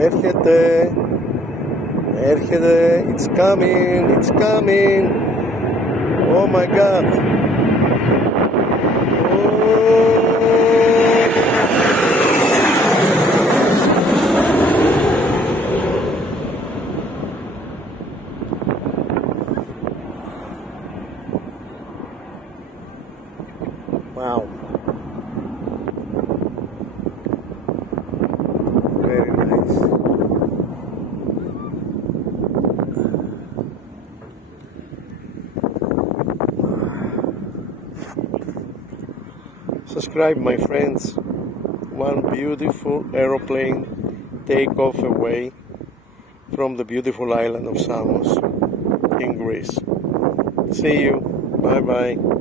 Έρχεται, έρχεται, it's coming, it's coming. Oh my god. Wow. Very nice. Subscribe, my friends. One beautiful aeroplane take off away from the beautiful island of Samos in Greece. See you. Bye bye.